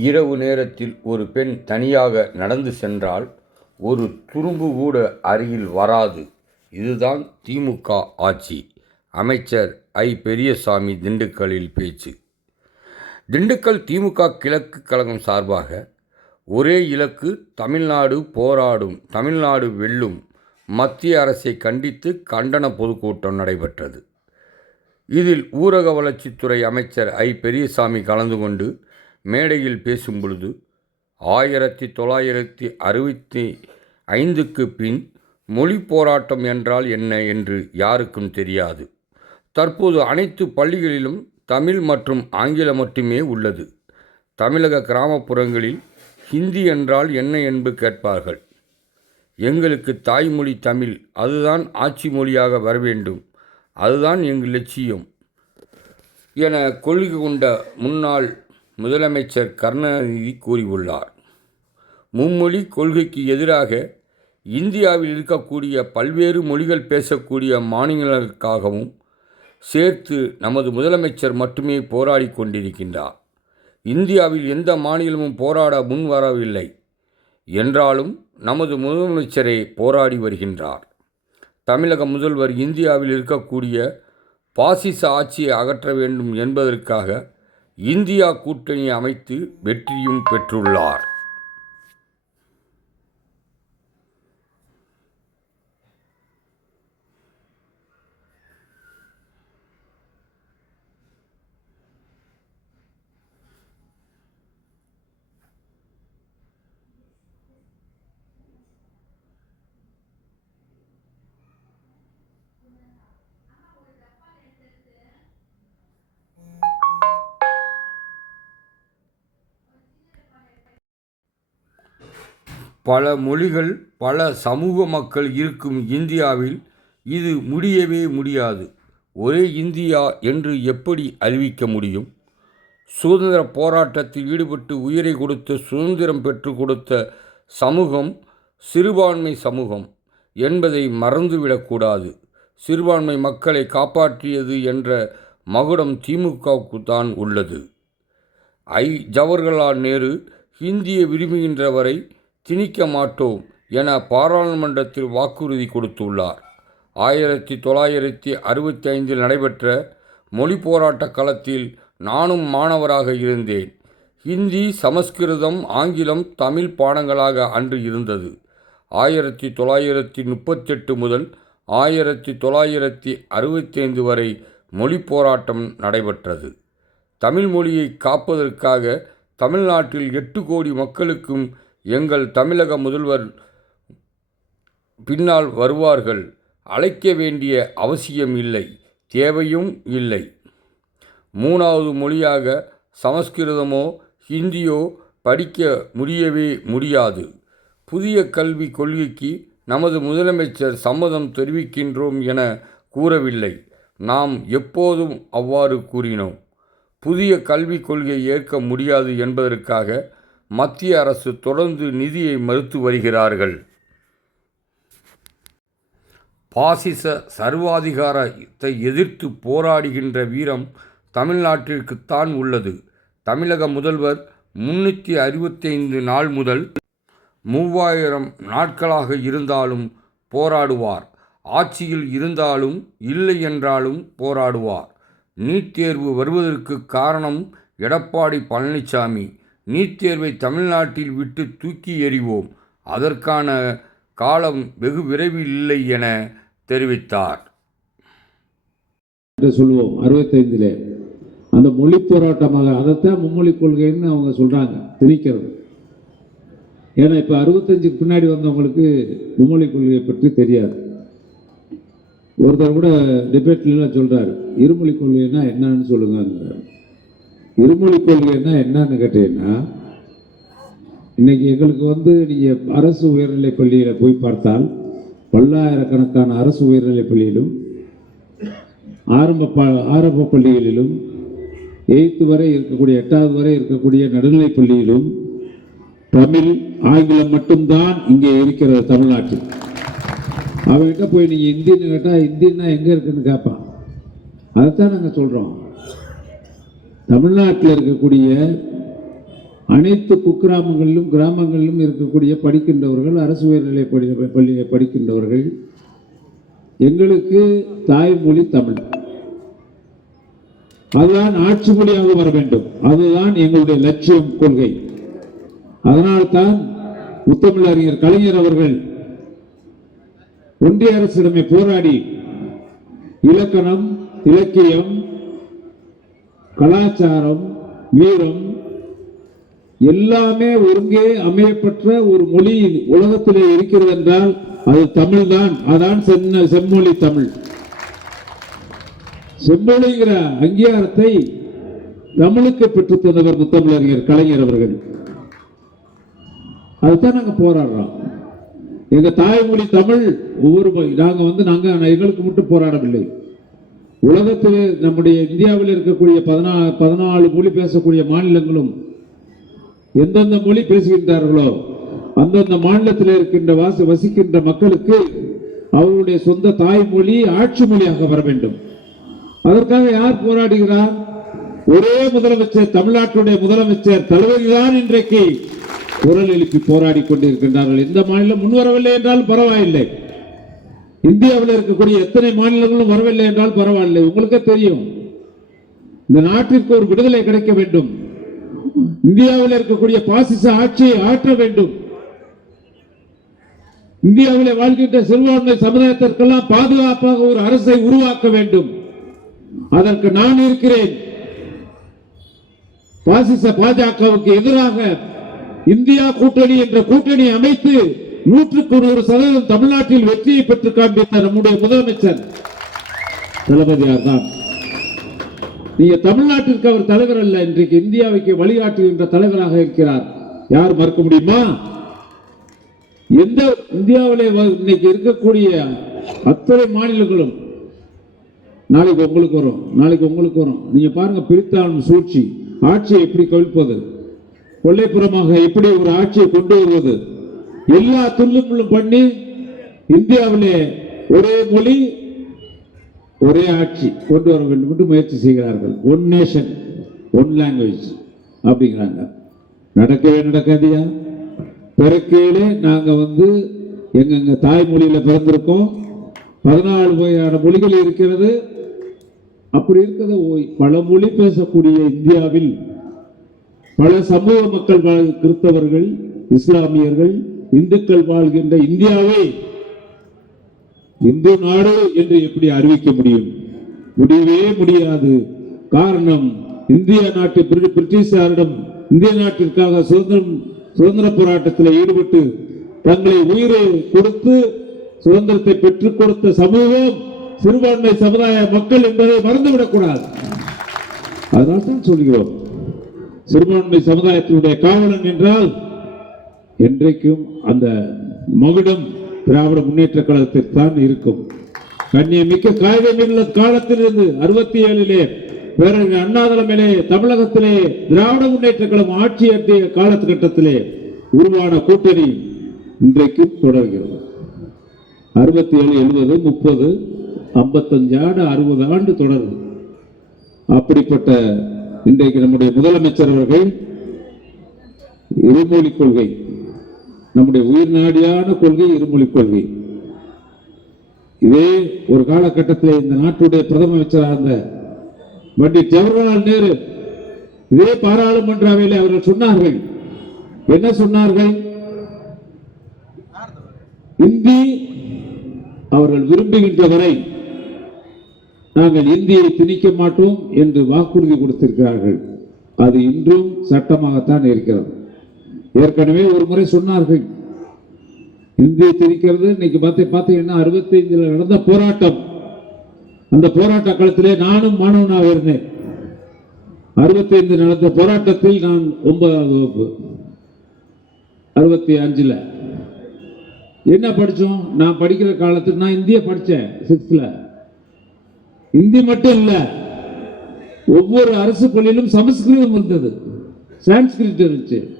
இரவு நேரத்தில் ஒரு பெண் தனியாக நடந்து சென்றால் ஒரு துரும்பு கூட அருகில் வராது. இதுதான் திமுக ஆட்சி. அமைச்சர் ஐ. பெரியசாமி திண்டுக்கல்லில் பேச்சு. திண்டுக்கல் திமுக கிழக்கு கழகம் சார்பாக ஒரே இலக்கு தமிழ்நாடு போராடும் தமிழ்நாடு வெல்லும் மத்திய அரசை கண்டித்து கண்டன பொதுக்கூட்டம் நடைபெற்றது. இதில் ஊரக வளர்ச்சித்துறை அமைச்சர் ஐ. பெரியசாமி கலந்து கொண்டு மேடையில் பேசும் பொழுது ஆயிரத்தி தொள்ளாயிரத்தி அறுபத்தி ஐந்துக்கு பின் மொழி போராட்டம் என்றால் என்ன என்று யாருக்கும் தெரியாது. தற்போது அனைத்து பள்ளிகளிலும் தமிழ் மற்றும் ஆங்கிலம் மட்டுமே உள்ளது. தமிழக கிராமப்புறங்களில் ஹிந்தி என்றால் என்ன என்று கேட்பார்கள். எங்களுக்கு தாய்மொழி தமிழ் அதுதான் ஆட்சி மொழியாக வர வேண்டும். அதுதான் எங்கள் லட்சியம். என கொள்கை கொண்ட முன்னாள் முதலமைச்சர் கருணாநிதி கூறியுள்ளார். மும்மொழி கொள்கைக்கு எதிராக இந்தியாவில் இருக்கக்கூடிய பல்வேறு மொழிகள் பேசக்கூடிய மாநிலங்களுக்காகவும் சேர்த்து நமது முதலமைச்சர் மட்டுமே போராடி கொண்டிருக்கின்றார். இந்தியாவில் எந்த மாநிலமும் போராட முன் வரவில்லை. என்றாலும் நமது முதலமைச்சரே போராடி வருகின்றார். தமிழக முதல்வர் இந்தியாவில் இருக்கக்கூடிய பாசிச ஆட்சியை அகற்ற வேண்டும் என்பதற்காக இந்தியா கூட்டணி அமைத்து வெற்றியும் பெற்றுள்ளார். பல மொழிகள் பல சமூக மக்கள் இருக்கும் இந்தியாவில் இது முடியவே முடியாது. ஒரே இந்தியா என்று எப்படி அறிவிக்க முடியும்? சுதந்திர போராட்டத்தில் ஈடுபட்டு உயிரை கொடுத்து சுதந்திரம் பெற்று கொடுத்த சமூகம் சிறுபான்மை சமூகம் என்பதை மறந்துவிடக்கூடாது சிறுபான்மை மக்களை காப்பாற்றியது என்ற மகுடம் திமுகவுக்கு தான் உள்ளது. ஐ. ஜவஹர்லால் நேரு ஹிந்தியை விரும்புகின்ற வரை திணிக்க மாட்டோம் என பாராளுமன்றத்தில் வாக்குறுதி கொடுத்துள்ளார். ஆயிரத்தி தொள்ளாயிரத்தி அறுபத்தி ஐந்தில் நடைபெற்ற மொழி போராட்ட களத்தில் நானும் மாணவராக இருந்தேன். ஹிந்தி சமஸ்கிருதம் ஆங்கிலம் தமிழ் பாடங்களாக அன்று இருந்தது. ஆயிரத்தி தொள்ளாயிரத்தி முப்பத்தெட்டு முதல் ஆயிரத்தி தொள்ளாயிரத்தி அறுபத்தைந்து வரை மொழி போராட்டம் நடைபெற்றது. தமிழ் மொழியை காப்பதற்காக தமிழ்நாட்டில் எட்டு கோடி மக்களுக்கும் எங்கள் தமிழக முதல்வர் பின்னால் வருவார்கள். அழைக்க வேண்டிய அவசியம் இல்லை. தேவையும் இல்லை. மூணாவது மொழியாக சமஸ்கிருதமோ ஹிந்தியோ படிக்க முடியவே முடியாது. புதிய கல்வி கொள்கைக்கு நமது முதலமைச்சர் சம்மதம் தெரிவிக்கின்றோம் என கூறவில்லை. நாம் எப்போதும் அவ்வாறு கூறினோம். புதிய கல்விக் கொள்கை ஏற்க முடியாது என்பதற்காக மத்திய அரசு தொடர்ந்து நிதியை மறுத்து வருகிறார்கள். பாசிச சர்வாதிகாரத்தை எதிர்த்து போராடுகின்ற வீரம் தமிழ்நாட்டிற்குத்தான் உள்ளது. தமிழக முதல்வர் முன்னூற்றி அறுபத்தைந்து நாள் முதல் மூவாயிரம் நாட்களாக இருந்தாலும் போராடுவார். ஆட்சியில் இருந்தாலும் இல்லை என்றாலும் போராடுவார். நீட் தேர்வு வருவதற்கு காரணம் எடப்பாடி பழனிசாமி நீட் தேர்வை தமிழ்நாட்டில் விட்டு தூக்கி எறிவோம். அதற்கான காலம் வெகு விரைவில் இல்லை என தெரிவித்தார். என்று சொல்லுவோம். அறுபத்தைந்திலே. அந்த மொழி போராட்டமாக அதைத்தான் மும்மொழி கொள்கைன்னு அவங்க சொல்கிறாங்க திணிக்கிறது. ஏன்னா இப்போ அறுபத்தஞ்சுக்கு பின்னாடி வந்தவங்களுக்கு மும்மொழி கொள்கையை பற்றி தெரியாது. ஒருத்தர் கூட டிபேட்லாம் சொல்கிறாரு இருமொழி கொள்கைன்னா என்னன்னு சொல்லுங்கிறார் இருமொழி கொள்கைன்னா என்னன்னு கேட்டீங்கன்னா இன்னைக்கு எங்களுக்கு வந்து நீங்கள் அரசு உயர்நிலை பள்ளியில் போய் பார்த்தால் பல்லாயிரக்கணக்கான அரசு உயர்நிலைப் பள்ளியிலும் ஆரம்ப ப ஆரம்ப பள்ளிகளிலும் எயித்து வரை இருக்கக்கூடிய எட்டாவது வரை இருக்கக்கூடிய நடுநிலைப் பள்ளியிலும் தமிழ் ஆங்கிலம் மட்டும்தான் இங்கே இருக்கிறது தமிழ்நாட்டில். அவன்கிட்ட போய் நீங்கள் இந்தின்னு கேட்டால் இந்தின்னா எங்கே இருக்குன்னு கேட்பான். அதைத்தான் நாங்கள் சொல்கிறோம் தமிழ்நாட்டில் இருக்கக்கூடிய அனைத்து குக்கிராமங்களிலும் கிராமங்களிலும் இருக்கக்கூடிய படிக்கின்றவர்கள் அரசு உயர்நிலை பள்ளி பள்ளியை படிக்கின்றவர்கள் எங்களுக்கு தாய்மொழி தமிழ். அதுதான் ஆட்சி மொழியாக வர வேண்டும். அதுதான் எங்களுடைய லட்சியம் கொள்கை. அதனால்தான் முத்தமிழ் அறிஞர் கலைஞர் அவர்கள் ஒன்றிய அரசிடமே போராடி இலக்கணம் இலக்கியம் கலாச்சாரம் வீரம் எல்லாமே ஒருங்கே அமையப்பெற்ற ஒரு மொழி உலகத்திலே இருக்கிறது என்றால் அது தமிழ் தான் அதான் சென்ன செம்மொழி தமிழ். செம்மொழிங்கிற அங்கீகாரத்தை தமிழுக்கு பெற்று தந்தவர் முத்தமிழறிஞர் கலைஞர் அவர்கள். அதுதான் நாங்க போராடுறோம். எங்க தாய்மொழி தமிழ் ஒவ்வொரு மொழி- நாங்க வந்து நாங்க எங்களுக்கு மட்டும் போராடவில்லை. உலகத்தில் நம்முடைய இந்தியாவில் இருக்கக்கூடிய பதினா பதினாலு மொழி பேசக்கூடிய மாநிலங்களும் எந்தெந்த மொழி பேசுகின்றார்களோ அந்தந்த மாநிலத்தில் இருக்கின்ற வாசி வசிக்கின்ற மக்களுக்கு அவருடைய சொந்த தாய்மொழி ஆட்சி மொழியாக வர வேண்டும். அதற்காக யார் போராடுகிறார்? ஒரே முதலமைச்சர் தமிழ்நாட்டுடைய முதலமைச்சர் தளபதிதான் இன்றைக்கு குரல் எழுப்பி போராடி கொண்டிருக்கின்றார்கள். எந்த மாநிலம் முன்வரவில்லை என்றால் பரவாயில்லை. இந்தியாவில் இருக்கக்கூடிய எத்தனை மாநிலங்களும் வரவில்லை என்றால் பரவாயில்லை. உங்களுக்கே தெரியும். இந்த நாட்டிற்கு ஒரு விடுதலை கிடைக்க வேண்டும். இந்தியாவில் இருக்கக்கூடிய பாசிச ஆட்சியை ஆற்ற வேண்டும். இந்தியாவில் வாழ்கின்ற சிறுபான்மை சமுதாயத்திற்கெல்லாம் பாதுகாப்பாக ஒரு அரசை உருவாக்க வேண்டும். அதற்கு நான் இருக்கிறேன். பாசிச பாஜகவுக்கு எதிராக இந்தியா கூட்டணி என்ற கூட்டணி அமைத்து நூற்றுக்கு நூறு சதவீதம் தமிழ்நாட்டில் வெற்றியை பெற்று காண்பித்த நம்முடைய முதலமைச்சர் தளபதியார் தான் நீங்க தமிழ்நாட்டிற்கு அவர் தலைவர் அல்ல இன்றைக்கு இந்தியாவுக்கு வழிகாட்டுகின்ற தலைவராக இருக்கிறார். யார் மறுக்க முடியுமா? எந்த இந்தியாவிலே வ- இன்னைக்கு இருக்கக்கூடிய அத்தனை மாநிலங்களும் நாளைக்கு உங்களுக்கு வரும் நாளைக்கு உங்களுக்கு வரும். நீங்க பாருங்க பிரித்தாளும் சூழ்ச்சி ஆட்சியை எப்படி கவிழ்ப்பது கொள்ளைப்புறமாக எப்படி ஒரு ஆட்சியை கொண்டு வருவது எல்லா துள்ளுமுள்ளும் பண்ணி இந்தியாவிலே ஒரே மொழி ஒரே ஆட்சி கொண்டு வர வேண்டும் என்று முயற்சி செய்கிறார்கள். ஒன் நேஷன் ஒன் லாங்குவேஜ் அப்படிங்கிறாங்க. நடக்கவே நடக்காதியா? பிறக்கையிலே நாங்கள் வந்து எங்கெங்க தாய்மொழியில் பிறந்திருக்கோம். பதினாலு வகையான மொழிகள் இருக்கிறது. அப்படி இருக்கிறது ஓய்- பல மொழி பேசக்கூடிய இந்தியாவில் பல சமூக மக்கள் கிறிஸ்தவர்கள் இஸ்லாமியர்கள் இந்துக்கள் வாழ்கின்ற இந்தியாவை இந்து நாடு என்று எப்படி அறிவிக்க முடியும்? முடியவே முடியாது. காரணம் இந்திய நாட்டு பிரிட்டிஷாரிடம் இந்திய நாட்டிற்காக சுதந்திரம் சுதந்திர போராட்டத்தில் ஈடுபட்டு தங்களை உயிரை கொடுத்து சுதந்திரத்தை பெற்றுக் கொடுத்த சமூகம் சிறுபான்மை சமுதாய மக்கள் என்பதை மறந்துவிடக் கூடாது. அதனால தான் சொல்கிறோம். சிறுபான்மை சமுதாயத்தினுடைய காவலன் என்றால் என்றைக்கும் அந்த மகுடம் திராவிட முன்னேற்ற கழகத்தில் தான் இருக்கும். கண்ணியமிக்க காகிதமில்ல காலத்திலிருந்து அறுபத்தி ஏழிலே பேரறிஞர் அண்ணா தலைமையிலே தமிழகத்திலே திராவிட முன்னேற்ற கழகம் ஆட்சி ஏற்றிய காலகட்டத்திலே உருவான கூட்டணி இன்றைக்கும் தொடர்கிறது. அறுபத்தி ஏழு எழுபது முப்பது ஐம்பத்தஞ்சு ஆண்டு அறுபது ஆண்டு தொடருது அப்படிப்பட்ட இன்றைக்கு நம்முடைய முதலமைச்சர் அவர்கள் இருமொழி கொள்கை நம்முடைய உயிர் நாடியான கொள்கை இருமொழி கொள்கை. இதே ஒரு காலகட்டத்தில் இந்த நாட்டுடைய பிரதம அமைச்சராக இருந்த பண்டிட் ஜவஹர்லால் நேரு இதே பாராளுமன்ற அவையில் அவர்கள் சொன்னார்கள். என்ன சொன்னார்கள்? இந்தி அவர்கள் விரும்புகின்ற வரை நாங்கள் இந்தியை திணிக்க மாட்டோம் என்று வாக்குறுதி கொடுத்திருக்கிறார்கள். அது இன்றும் சட்டமாகத்தான் இருக்கிறது. ஏற்கனவே ஒரு முறை சொன்னார்கள். இந்தியை திணிக்கிறது இன்னைக்கு பார்த்து பார்த்தீங்கன்னா அறுபத்தைந்துல நடந்த போராட்டம். அந்த போராட்ட காலத்திலே நானும் மாணவனாக இருந்தேன். அறுபத்தைந்து நடந்த போராட்டத்தில் நான் ஒன்பதாவது வகுப்பு அறுபத்தி அஞ்சில். என்ன படித்தோம்? நான் படிக்கிற காலத்தில் நான் இந்திய படித்தேன் சிக்ஸ்த்தில் இந்தி மட்டும் இல்லை ஒவ்வொரு அரசு பள்ளியிலும் சமஸ்கிருதம் இருந்தது. சான்ஸ்கிரிட் இருந்துச்சு.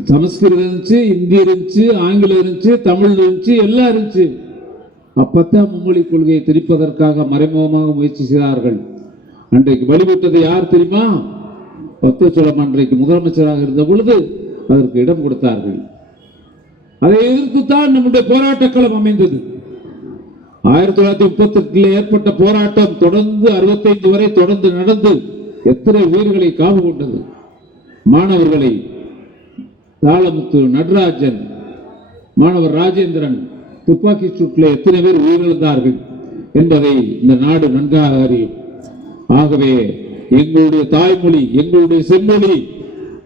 சமஸ்கிருதம் இருந்துச்சு இந்தி இருந்துச்சு ஆங்கிலம் இருந்துச்சு தமிழ் இருந்துச்சு எல்லாம் இருந்துச்சு. அப்பத்தான் மும்மொழி கொள்கையை திரிப்பதற்காக மறைமுகமாக முயற்சி செய்தார்கள். அன்றைக்கு வழிபட்டது யார் தெரியுமா? பத்து சோழம் அன்றைக்கு முதலமைச்சராக இருந்த பொழுது அதற்கு இடம் கொடுத்தார்கள். அதை எதிர்த்துத்தான் நம்முடைய போராட்டக்களம் அமைந்தது. ஆயிரத்தி தொள்ளாயிரத்தி முப்பத்தி எட்டில் ஏற்பட்ட போராட்டம் தொடர்ந்து அறுபத்தைந்து வரை தொடர்ந்து நடந்து எத்தனை உயிர்களை காவு கொண்டது. மாணவர்களை தாளமுத்து நடராஜன் மாணவர் ராஜேந்திரன் துப்பாக்கி சூட்டில் எத்தனை பேர் உயிரிழந்தார்கள் என்பதை இந்த நாடு நன்றாக அறியும். ஆகவே எங்களுடைய தாய்மொழி எங்களுடைய செம்மொழி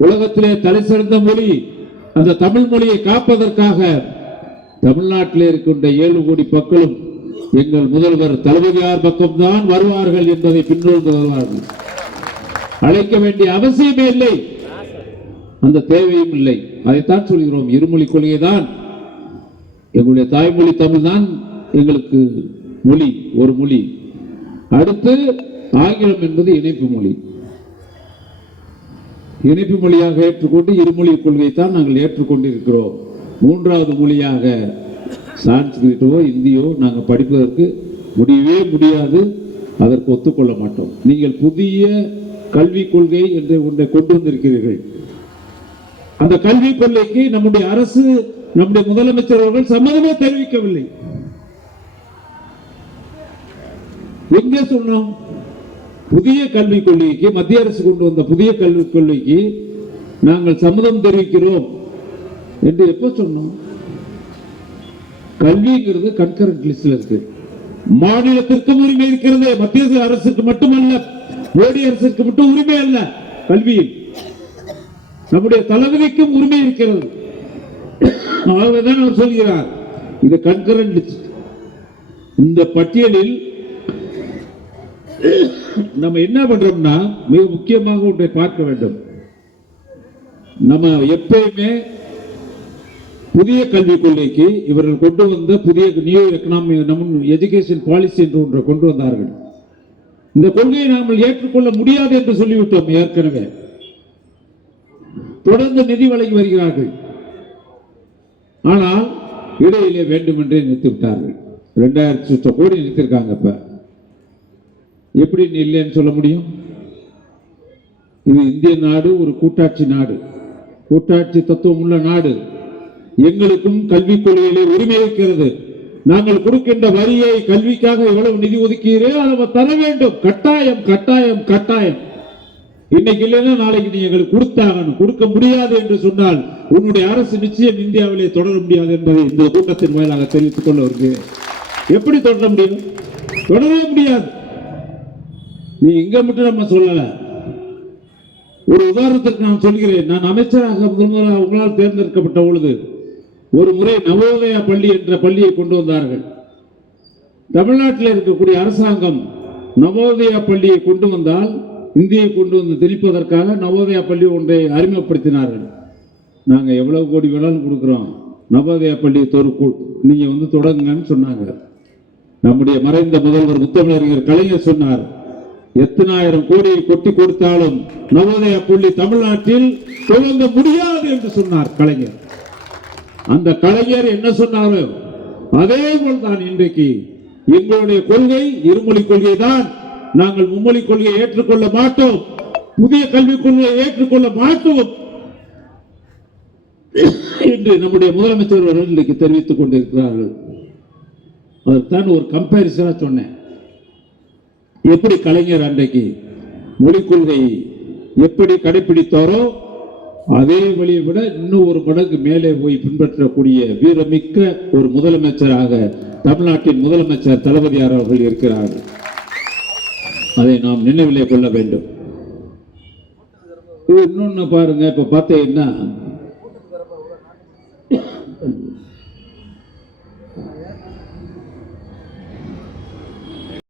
உலகத்திலே தலை சிறந்த மொழி அந்த தமிழ் மொழியை காப்பதற்காக தமிழ்நாட்டில் இருக்கின்ற ஏழு கோடி மக்களும் எங்கள் முதல்வர் தளபதியார் பக்கம்தான் வருவார்கள் என்பதை பின்னோர்ந்து வருவார்கள். அழைக்க வேண்டிய அவசியமே இல்லை. அந்த தேவையும் இல்லை. அதைத்தான் சொல்கிறோம். இருமொழி கொள்கை தான் எங்களுடைய தாய்மொழி தமிழ் தான் எங்களுக்கு மொழி ஒரு மொழி. அடுத்து ஆங்கிலம் என்பது இணைப்பு மொழி. இணைப்பு மொழியாக ஏற்றுக்கொண்டு இருமொழி கொள்கை தான் நாங்கள் ஏற்றுக்கொண்டிருக்கிறோம். மூன்றாவது மொழியாக சான்ஸ்கிரிட்டோ இந்தியோ நாங்கள் படிப்பதற்கு முடியவே முடியாது. அதற்கு ஒத்துக்கொள்ள மாட்டோம். நீங்கள் புதிய கல்விக் கொள்கை என்று ஒன்றை கொண்டு வந்திருக்கிறீர்கள். அந்த கல்வி கொள்கைக்கு நம்முடைய அரசு நம்முடைய முதலமைச்சர் அவர்கள் சம்மதமே தெரிவிக்கவில்லை. எங்கே சொன்னோம்? புதிய கல்விக் கொள்கைக்கு மத்திய அரசு கொண்டு வந்த புதிய கல்விக் கொள்கைக்கு நாங்கள் சம்மதம் தெரிவிக்கிறோம். என்று எப்ப சொன்னோம்? கல்விங்கிறது கன்கரண்ட் லிஸ்ட்ல இருக்கு. மாநிலத்திற்கும் உரிமை இருக்கிறது மத்திய அரசுக்கு மட்டுமல்ல மோடி அரசுக்கு மட்டும் உரிமை அல்ல கல்வியில். நம்முடைய தளபதிக்கும் உரிமை இருக்கிறது. அவர்தான் அவர் சொல்கிறார். இது கண்கரண்ட் இந்த பட்டியலில் நம்ம என்ன பண்றோம்னா மிக முக்கியமாக ஒன்றை பார்க்க வேண்டும். நம்ம எப்பயுமே புதிய கல்விக் கொள்கைக்கு இவர்கள் கொண்டு வந்த புதிய நியூ எக்கனாமி நம்ம எஜுகேஷன் பாலிசி என்று ஒன்றை கொண்டு வந்தார்கள். இந்த கொள்கையை நாம் ஏற்றுக்கொள்ள முடியாது என்று சொல்லிவிட்டோம் ஏற்கனவே. தொடர்ந்து நிதி வழங்கி வருகிறார்கள். ஆனால் இடையிலே வேண்டுமென்றே நிறுத்தி விட்டார்கள். ரெண்டாயிரத்தி சுற்ற கோடி நிறுத்திருக்காங்க இப்ப. எப்படி இல்லைன்னு சொல்ல முடியும்? இது இந்திய நாடு ஒரு கூட்டாட்சி நாடு. கூட்டாட்சி தத்துவம் உள்ள நாடு. எங்களுக்கும் கல்விக் கொள்கையிலே உரிமை இருக்கிறது. நாங்கள் கொடுக்கின்ற வரியை கல்விக்காக எவ்வளவு நிதி ஒதுக்கீரோ அதை தர வேண்டும். கட்டாயம் கட்டாயம் கட்டாயம். இன்னைக்கு இல்லைன்னா நாளைக்கு நீ எங்களுக்கு கொடுத்தாகணும். கொடுக்க முடியாது என்று சொன்னால் உன்னுடைய அரசு நிச்சயம் இந்தியாவிலே தொடர முடியாது என்பதை இந்த கூட்டத்தின் வாயிலாக தெரிவித்துக் கொள்ள வருகிறேன். எப்படி தொடர முடியும்? தொடரவே முடியாது. நீ இங்க மட்டும் நம்ம சொல்லல. ஒரு உதாரணத்திற்கு நான் சொல்கிறேன். நான் அமைச்சராக முதல் முதலாக உங்களால் தேர்ந்தெடுக்கப்பட்ட பொழுது ஒரு முறை நவோதயா பள்ளி என்ற பள்ளியை கொண்டு வந்தார்கள். தமிழ்நாட்டில் இருக்கக்கூடிய அரசாங்கம் நவோதயா பள்ளியை கொண்டு வந்தால் இந்தியை கொண்டு வந்து தெளிப்பதற்காக நவோதயா பள்ளி ஒன்றை அறிமுகப்படுத்தினார்கள். நாங்கள் எவ்வளவு கோடி வேணாலும் கொடுக்குறோம். நவோதயா பள்ளி தொரு நீங்கள் வந்து தொடங்குங்கன்னு சொன்னாங்க. நம்முடைய மறைந்த முதல்வர் முத்தமிழறிஞர் கலைஞர் சொன்னார் எத்தனாயிரம் கோடியை கொட்டி கொடுத்தாலும் நவோதயா பள்ளி தமிழ்நாட்டில் தொடங்க முடியாது என்று சொன்னார் கலைஞர். அந்த கலைஞர் என்ன சொன்னாரோ? அதே போல் தான் இன்றைக்கு எங்களுடைய கொள்கை இருமொழி கொள்கை தான் நாங்கள் மும்மொழி கொள்கையை ஏற்றுக்கொள்ள மாட்டோம். புதிய கல்விக் கொள்கையை ஏற்றுக்கொள்ள மாட்டோம். என்று நம்முடைய முதலமைச்சர் அவர்கள் இன்றைக்கு தெரிவித்துக் கொண்டிருக்கிறார்கள். அதுதான் ஒரு கம்பேரிசனா சொன்னேன். எப்படி கலைஞர் அன்றைக்கு மொழிக் கொள்கை எப்படி கடைபிடித்தாரோ அதே வழியை விட இன்னும் ஒரு மடங்கு மேலே போய் பின்பற்றக்கூடிய வீரமிக்க ஒரு முதலமைச்சராக தமிழ்நாட்டின் முதலமைச்சர் தளபதியார் அவர்கள் இருக்கிறார்கள். அதை நாம் நினைவிலே கொள்ள வேண்டும். இது இன்னொன்னு பாருங்க இப்ப பார்த்தீங்கன்னா